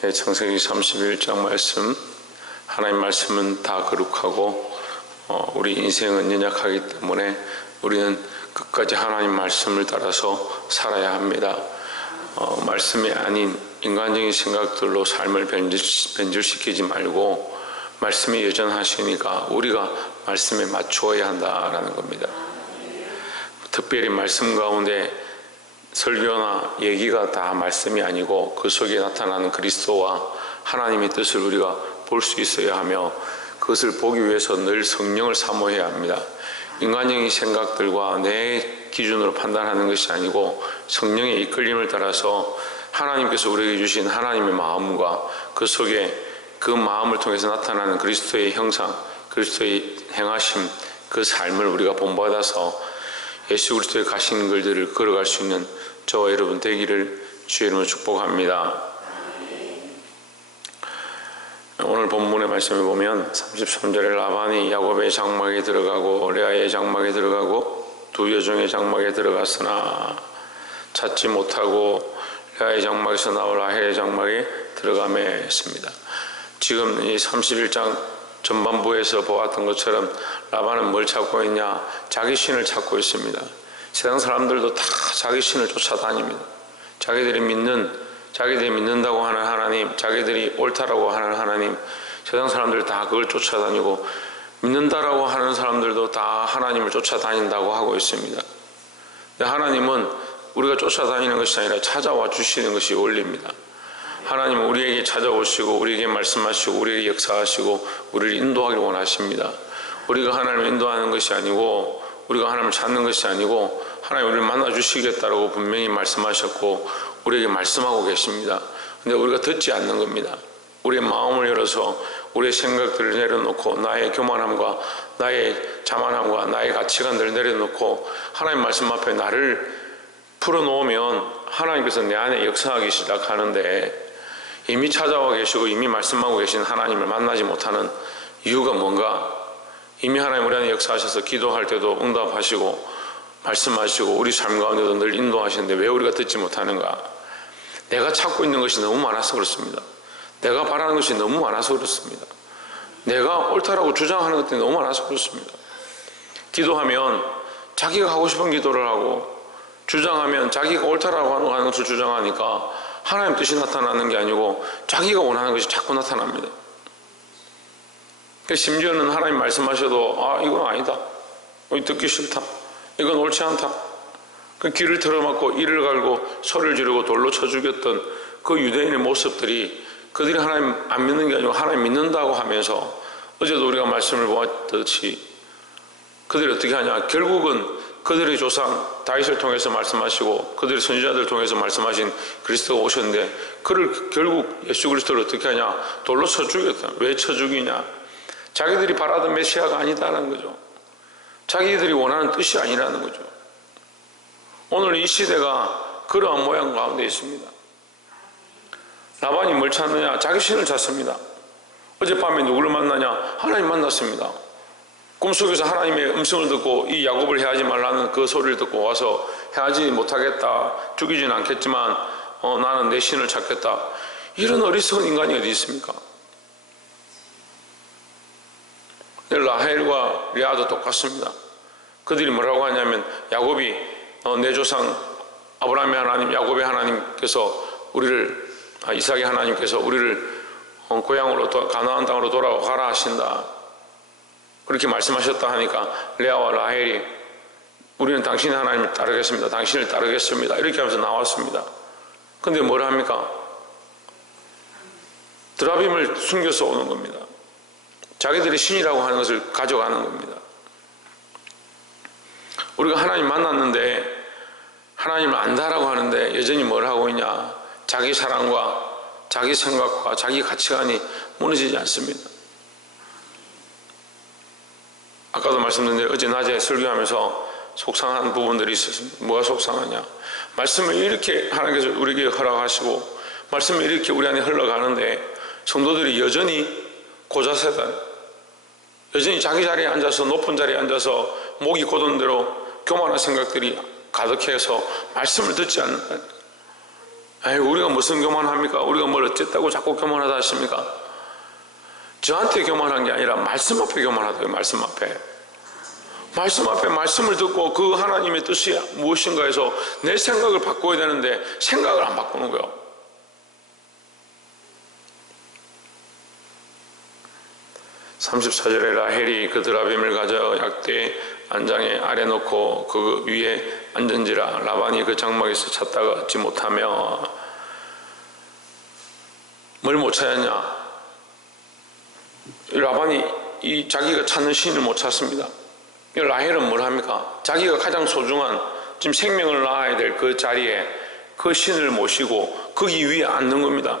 창세기 31장 말씀, 하나님 말씀은 다 거룩하고 우리 인생은 연약하기 때문에 우리는 끝까지 하나님 말씀을 따라서 살아야 합니다. 말씀이 아닌 인간적인 생각들로 삶을 변질시키지 말고 말씀이 여전하시니까 우리가 말씀에 맞추어야 한다라는 겁니다. 특별히 말씀 가운데 설교나 얘기가 다 말씀이 아니고 그 속에 나타나는 그리스도와 하나님의 뜻을 우리가 볼 수 있어야 하며, 그것을 보기 위해서 늘 성령을 사모해야 합니다. 인간적인 생각들과 내 기준으로 판단하는 것이 아니고 성령의 이끌림을 따라서 하나님께서 우리에게 주신 하나님의 마음과 그 속에 그 마음을 통해서 나타나는 그리스도의 형상, 그리스도의 행하심, 그 삶을 우리가 본받아서 예수 그리스도의 가신 길들을 걸어갈 수 있는 저와 여러분 되기를 주의 이름으로 축복합니다. 오늘 본문의 말씀을 보면 33절에 라반이 야곱의 장막에 들어가고 레아의 장막에 들어가고 두 여종의 장막에 들어갔으나 찾지 못하고 레아의 장막에서 나올 라헬의 장막에 들어가매 했습니다. 지금 이 31장 전반부에서 보았던 것처럼 라반은 뭘 찾고 있냐? 자기 신을 찾고 있습니다. 세상 사람들도 다 자기 신을 쫓아다닙니다. 자기들이 믿는다고 하는 하나님, 자기들이 옳다라고 하는 하나님, 세상 사람들 다 그걸 쫓아다니고, 믿는다라고 하는 사람들도 다 하나님을 쫓아다닌다고 하고 있습니다. 근데 하나님은 우리가 쫓아다니는 것이 아니라 찾아와 주시는 것이 원리입니다. 하나님은 우리에게 찾아오시고 우리에게 말씀하시고 우리에게 역사하시고 우리를 인도하기를 원하십니다. 우리가 하나님을 인도하는 것이 아니고, 우리가 하나님을 찾는 것이 아니고, 하나님 우리를 만나주시겠다라고 분명히 말씀하셨고 우리에게 말씀하고 계십니다. 근데 우리가 듣지 않는 겁니다. 우리의 마음을 열어서 우리의 생각들을 내려놓고 나의 교만함과 나의 자만함과 나의 가치관들을 내려놓고 하나님 말씀 앞에 나를 풀어놓으면 하나님께서 내 안에 역사하기 시작하는데, 이미 찾아와 계시고 이미 말씀하고 계신 하나님을 만나지 못하는 이유가 뭔가? 이미 하나님 우리 안에 역사하셔서 기도할 때도 응답하시고 말씀하시고 우리 삶 가운데도 늘 인도하시는데 왜 우리가 듣지 못하는가? 내가 찾고 있는 것이 너무 많아서 그렇습니다. 내가 바라는 것이 너무 많아서 그렇습니다. 내가 옳다라고 주장하는 것들이 너무 많아서 그렇습니다. 기도하면 자기가 하고 싶은 기도를 하고, 주장하면 자기가 옳다라고 하는 것을 주장하니까 하나님 뜻이 나타나는 게 아니고 자기가 원하는 것이 자꾸 나타납니다. 심지어는 하나님 말씀하셔도 이건 아니다, 듣기 싫다, 이건 옳지 않다, 그 길을 틀어막고 이를 갈고 소리를 지르고 돌로 쳐 죽였던 그 유대인의 모습들이, 그들이 하나님 안 믿는 게 아니고 하나님 믿는다고 하면서, 어제도 우리가 말씀을 보았듯이 그들이 어떻게 하냐? 결국은 그들의 조상 다윗을 통해서 말씀하시고 그들의 선지자들을 통해서 말씀하신 그리스도가 오셨는데, 그를 결국 예수 그리스도를 어떻게 하냐? 돌로 쳐 죽였다. 왜 쳐 죽이냐? 자기들이 바라던 메시아가 아니다라는 거죠. 자기들이 원하는 뜻이 아니라는 거죠. 오늘 이 시대가 그러한 모양 가운데 있습니다. 라반이 뭘 찾느냐? 자기 신을 찾습니다. 어젯밤에 누구를 만나냐? 하나님 만났습니다. 꿈속에서 하나님의 음성을 듣고 이 야곱을 해하지 말라는 그 소리를 듣고 와서 해하지 못하겠다, 죽이지는 않겠지만 나는 내 신을 찾겠다. 이런 어리석은 인간이 어디 있습니까? 라헬과 레아도 똑같습니다. 그들이 뭐라고 하냐면, 야곱이 내 조상 아브라함의 하나님, 야곱의 하나님께서 우리를, 이삭의 하나님께서 우리를 고향으로 가나안 땅으로 돌아가라 하신다, 그렇게 말씀하셨다 하니까 레아와 라헬이 우리는 당신의 하나님을 따르겠습니다, 당신을 따르겠습니다, 이렇게 하면서 나왔습니다. 근데 뭘 합니까? 드라빔을 숨겨서 오는 겁니다. 자기들이 신이라고 하는 것을 가져가는 겁니다. 우리가 하나님 만났는데, 하나님을 안다라고 하는데 여전히 뭘 하고 있냐? 자기 사랑과 자기 생각과 자기 가치관이 무너지지 않습니다. 아까도 말씀드린 대로 어제 낮에 설교하면서 속상한 부분들이 있었습니다. 뭐가 속상하냐? 말씀을 이렇게 하나님께서 우리에게 허락하시고 말씀을 이렇게 우리 안에 흘러가는데 성도들이 여전히 고자세다, 여전히 자기 자리에 앉아서, 높은 자리에 앉아서 목이 곧은 대로 교만한 생각들이 가득해서 말씀을 듣지 않는다. 아이고 우리가 무슨 교만합니까? 우리가 뭘 어쨌다고 자꾸 교만하다 하십니까? 저한테 교만한 게 아니라 말씀 앞에 교만하다고요. 말씀 앞에. 말씀 앞에 말씀을 듣고 그 하나님의 뜻이 무엇인가 해서 내 생각을 바꿔야 되는데 생각을 안 바꾸는 거예요. (34절에) 라헬이 그 드라빔을 가져 약대 안장에 아래 놓고 그 위에 앉은지라 라반이 그 장막에서 찾다가 얻지 못하며 뭘 못 찾았냐? 라반이 이 자기가 찾는 신을 못 찾습니다. 라헬은 뭘 합니까? 자기가 가장 소중한 지금 생명을 낳아야 될 그 자리에 그 신을 모시고 거기 위에 앉는 겁니다.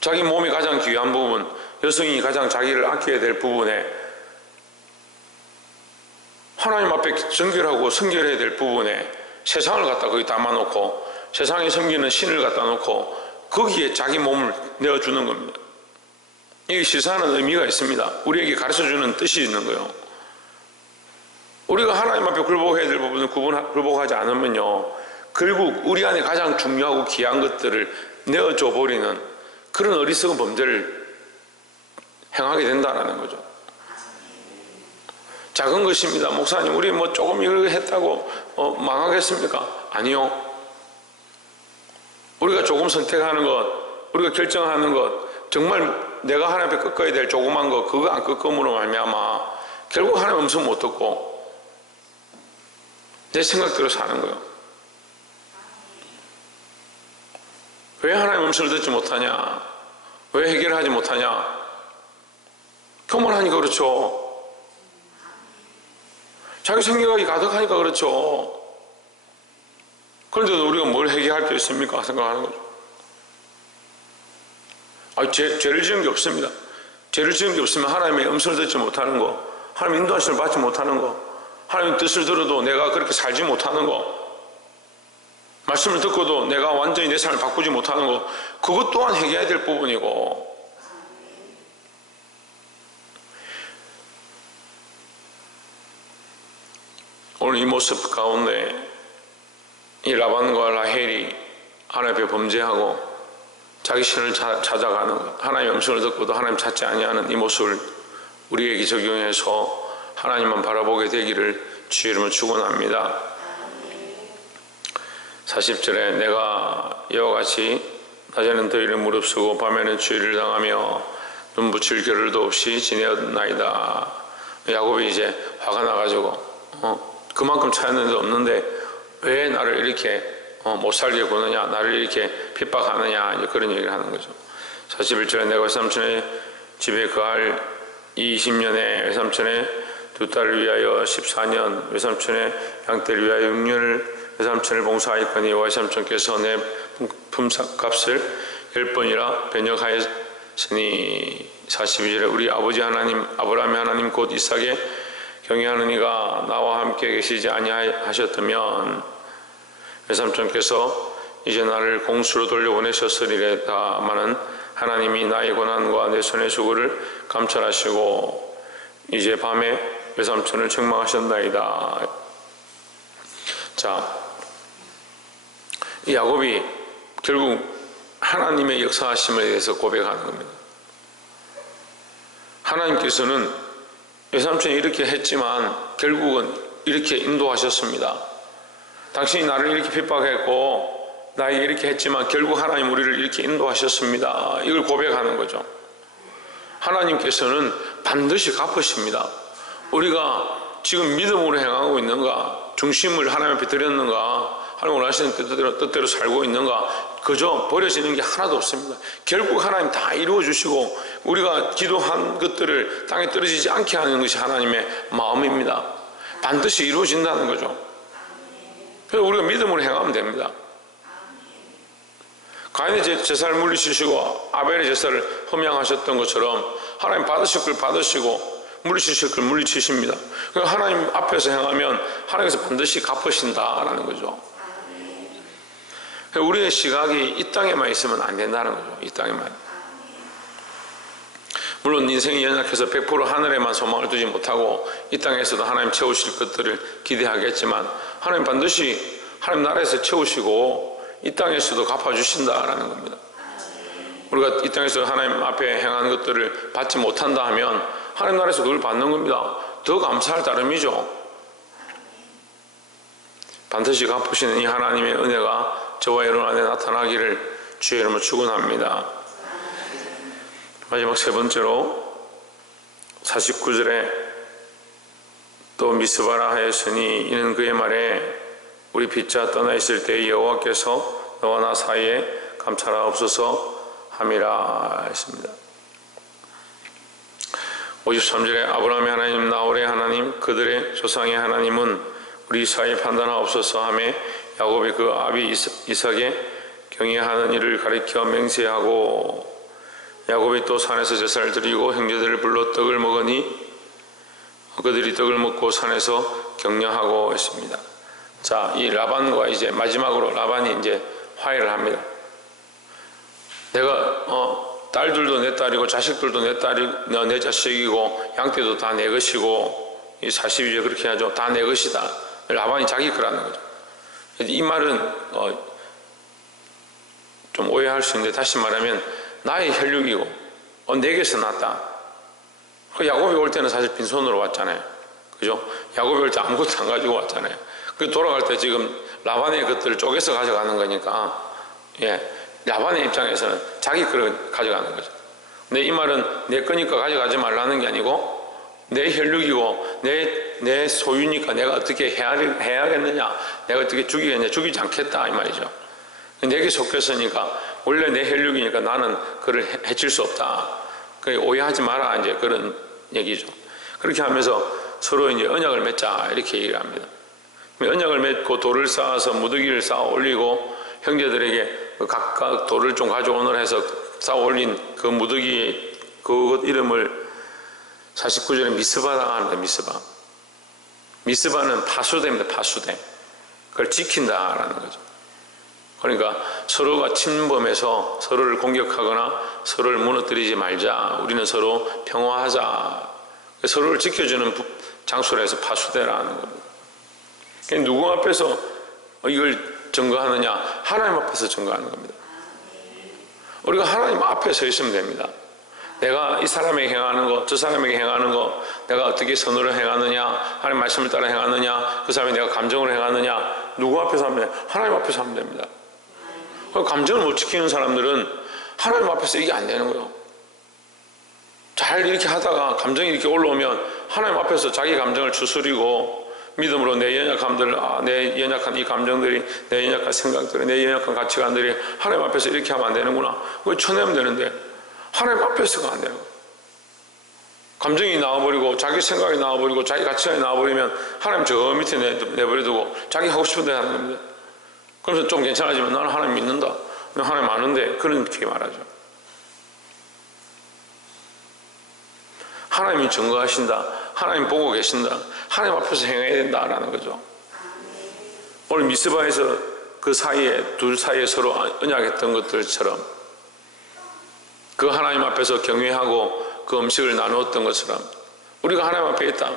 자기 몸이 가장 귀한 부분, 여성이 가장 자기를 아껴야 될 부분에 하나님 앞에 정결하고 성결해야 될 부분에 세상을 갖다 거기 담아놓고 세상에 섬기는 신을 갖다 놓고 거기에 자기 몸을 내어주는 겁니다. 이 시사하는 의미가 있습니다. 우리에게 가르쳐주는 뜻이 있는 거예요. 우리가 하나님 앞에 굴복해야 될 부분은 굴복하지 않으면요 결국 우리 안에 가장 중요하고 귀한 것들을 내어줘 버리는 그런 어리석은 범죄를 행하게 된다는 거죠. 작은 것입니다. 목사님 우리 뭐 조금 이렇게 했다고 망하겠습니까? 아니요. 우리가 조금 선택하는 것, 우리가 결정하는 것, 정말 내가 하나님 앞에 꺾어야 될 조그만 것, 그거 안 꺾음으로 말미암아 결국 하나님 음성 못 듣고 내 생각대로 사는 거예요. 왜 하나님 음성을 듣지 못하냐? 왜 해결하지 못하냐? 교만하니까 그렇죠. 자기 생각이 가득하니까 그렇죠. 그런데도 우리가 뭘 해결할 게 있습니까? 생각하는 거죠. 죄를 지은 게 없습니다. 죄를 지은 게 없으면 하나님의 음성을 듣지 못하는 거, 하나님의 인도하심을 받지 못하는 거, 하나님의 뜻을 들어도 내가 그렇게 살지 못하는 거, 말씀을 듣고도 내가 완전히 내 삶을 바꾸지 못하는 거, 그것 또한 해결해야 될 부분이고, 오늘 이 모습 가운데 이 라반과 라헬이 하나님 앞에 범죄하고 자기 신을 찾아가는 것, 하나님의 음성을 듣고도 하나님 찾지 아니하는 이 모습을 우리에게 적용해서 하나님만 바라보게 되기를 주의 이름으로 축원합니다. 40절에 내가 이와 같이 낮에는 더위를 무릅쓰고 밤에는 추위를 당하며 눈 붙일 겨를도 없이 지내었나이다. 야곱이 이제 화가 나가지고 그만큼 찾았는데 없는데 왜 나를 이렇게 못 살게 구느냐, 나를 이렇게 핍박하느냐, 이제 그런 얘기를 하는 거죠. 41절에 내가 외삼촌의 집에 거할 20년에 외삼촌의 두 딸을 위하여 14년, 외삼촌의 양떼를 위하여 6년을 외삼촌을 봉사하였거니 외삼촌께서 내 품삯값을 10번이라 변역하였으니. 42절에 우리 아버지 하나님 아브라함의 하나님 곧 이삭의 경외하는 이가 나와 함께 계시지 아니하셨다면 외삼촌께서 이제 나를 공수로 돌려보내셨으리다마는 하나님이 나의 고난과 내 손의 수고를 감찰하시고 이제 밤에 외삼촌을 책망하셨나이다. 자, 이 야곱이 결국 하나님의 역사하심에 대해서 고백하는 겁니다. 하나님께서는 외삼촌이 이렇게 했지만 결국은 이렇게 인도하셨습니다. 당신이 나를 이렇게 핍박했고 나에게 이렇게 했지만 결국 하나님 우리를 이렇게 인도하셨습니다. 이걸 고백하는 거죠. 하나님께서는 반드시 갚으십니다. 우리가 지금 믿음으로 행하고 있는가, 중심을 하나님 앞에 드렸는가, 하나님 원하시는 뜻대로 살고 있는가, 그저 버려지는 게 하나도 없습니다. 결국 하나님 다 이루어 주시고 우리가 기도한 것들을 땅에 떨어지지 않게 하는 것이 하나님의 마음입니다. 반드시 이루어진다는 거죠. 그래서 우리가 믿음으로 행하면 됩니다. 가인의 제사를 물리치시고 아벨의 제사를 흠양하셨던 것처럼 하나님 받으실 걸 받으시고 물리치실 걸 물리치십니다. 그러니까 하나님 앞에서 행하면 하나님께서 반드시 갚으신다라는 거죠. 우리의 시각이 이 땅에만 있으면 안 된다는 거죠. 이 땅에만. 물론 인생이 연약해서 100% 하늘에만 소망을 두지 못하고 이 땅에서도 하나님 채우실 것들을 기대하겠지만 하나님 반드시 하나님 나라에서 채우시고 이 땅에서도 갚아주신다라는 겁니다. 우리가 이 땅에서 하나님 앞에 행한 것들을 받지 못한다 하면 하나님 나라에서 그걸 받는 겁니다. 더 감사할 따름이죠. 반드시 갚으시는 이 하나님의 은혜가 저와 여러분 안에 나타나기를 주의 이름으로 축원합니다. 마지막 세 번째로 49절에 또 미스바라 하였으니 이는 그의 말에 우리 빚자 떠나 있을 때 여호와께서 너와 나 사이에 감찰하옵소서 함이라 했습니다. 53절에 아브라함의 하나님 나홀의 하나님 그들의 조상의 하나님은 우리 사이에 판단하옵소서 하며 야곱이 그 아비 이삭의 경외하는 일을 가리켜 맹세하고 야곱이 또 산에서 제사를 드리고 형제들을 불러 떡을 먹으니 그들이 떡을 먹고 산에서 격려하고 했습니다. 자, 이 라반과 이제 마지막으로 라반이 이제 화해를 합니다. 내가 딸들도 내 딸이고 자식들도 내 자식이고 양떼도 다 내 것이고 이 42절 그렇게 하죠. 다 내 것이다. 라반이 자기 거라는 거죠. 이 말은 좀 오해할 수 있는데 다시 말하면 나의 혈육이고 내게서 났다. 야곱이 올 때는 사실 빈손으로 왔잖아요. 그죠? 야곱이 올 때 아무것도 안 가지고 왔잖아요. 그 돌아갈 때 지금 라반의 것들을 쪼개서 가져가는 거니까 라반의 입장에서는 자기 거를 가져가는 거죠. 근데 이 말은 내 거니까 가져가지 말라는 게 아니고 내 혈육이고 내 소유니까 내가 어떻게 해야겠느냐, 내가 어떻게 죽이겠냐, 죽이지 않겠다 이 말이죠. 내게 속했으니까 원래 내 혈육이니까 나는 그를 해칠 수 없다. 오해하지 마라 이제 그런 얘기죠. 그렇게 하면서 서로 이제 언약을 맺자 이렇게 얘기를 합니다. 언약을 맺고 돌을 쌓아서 무더기를 쌓아 올리고 형제들에게 각각 돌을 좀 가져오너라 해서 쌓아 올린 그 무더기 그 이름을 49절에 미스바라고 합니다. 미스바는 파수대입니다. 파수대. 그걸 지킨다라는 거죠. 그러니까 서로가 침범해서 서로를 공격하거나 서로를 무너뜨리지 말자. 우리는 서로 평화하자. 서로를 지켜주는 장소로 해서 파수대라는 겁니다. 누구 앞에서 이걸 증거하느냐? 하나님 앞에서 증거하는 겁니다. 우리가 하나님 앞에 서 있으면 됩니다. 내가 이 사람에게 행하는 거, 저 사람에게 행하는 거, 내가 어떻게 선으로 행하느냐, 하나님 말씀을 따라 행하느냐, 그 사람이 내가 감정으로 행하느냐, 누구 앞에서 하면 하나님 앞에서 하면 됩니다. 감정을 못 지키는 사람들은 하나님 앞에서 이게 안 되는 거예요. 잘 이렇게 하다가 감정이 이렇게 올라오면 하나님 앞에서 자기 감정을 추스리고 믿음으로 내 연약함들, 내 연약한 이 감정들이, 내 연약한 생각들이, 내 연약한 가치관들이 하나님 앞에서 이렇게 하면 안 되는구나. 그걸 쳐내면 되는데 하나님 앞에서가 안 돼요. 감정이 나와버리고 자기 생각이 나와버리고 자기 가치관이 나와버리면 하나님 저 밑에 내버려두고 자기 하고 싶은 대로 하는 겁니다. 그래서 좀 괜찮아지면 나는 하나님 믿는다. 하나님 아는데 그렇게 말하죠. 하나님이 증거하신다. 하나님 보고 계신다. 하나님 앞에서 행해야 된다라는 거죠. 오늘 미스바에서 그 사이에 둘 사이에 서로 언약했던 것들처럼 그 하나님 앞에서 경외하고 그 음식을 나누었던 것처럼 우리가 하나님 앞에 있다.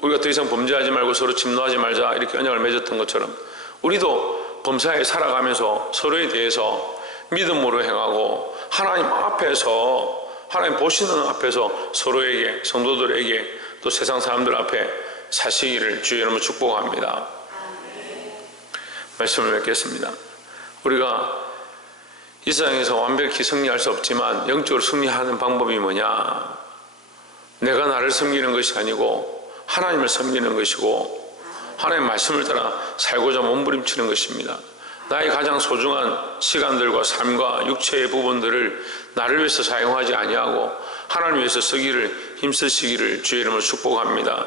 우리가 더 이상 범죄하지 말고 서로 침노하지 말자 이렇게 언약을 맺었던 것처럼 우리도 범사에 살아가면서 서로에 대해서 믿음으로 행하고 하나님 앞에서 하나님 보시는 앞에서 서로에게 성도들에게 또 세상 사람들 앞에 사시기를 주의 이름으로 축복합니다. 말씀을 맺겠습니다. 우리가 이 세상에서 완벽히 승리할 수 없지만 영적으로 승리하는 방법이 뭐냐? 내가 나를 섬기는 것이 아니고 하나님을 섬기는 것이고 하나님의 말씀을 따라 살고자 몸부림치는 것입니다. 나의 가장 소중한 시간들과 삶과 육체의 부분들을 나를 위해서 사용하지 아니하고 하나님을 위해서 쓰기를 힘쓰시기를 주의 이름으로 축복합니다.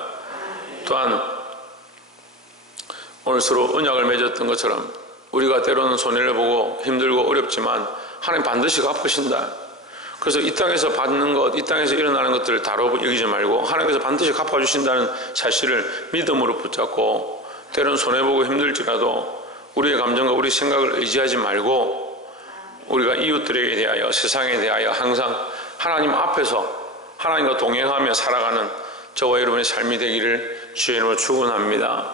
또한 오늘 서로 언약을 맺었던 것처럼 우리가 때로는 손해를 보고 힘들고 어렵지만 하나님 반드시 갚으신다. 그래서 이 땅에서 받는 것, 이 땅에서 일어나는 것들을 다뤄 여기지 말고 하나님께서 반드시 갚아주신다는 사실을 믿음으로 붙잡고 때로는 손해보고 힘들지라도 우리의 감정과 우리 생각을 의지하지 말고 우리가 이웃들에게 대하여 세상에 대하여 항상 하나님 앞에서 하나님과 동행하며 살아가는 저와 여러분의 삶이 되기를 주의 이름으로 축원합니다.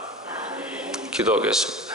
기도하겠습니다.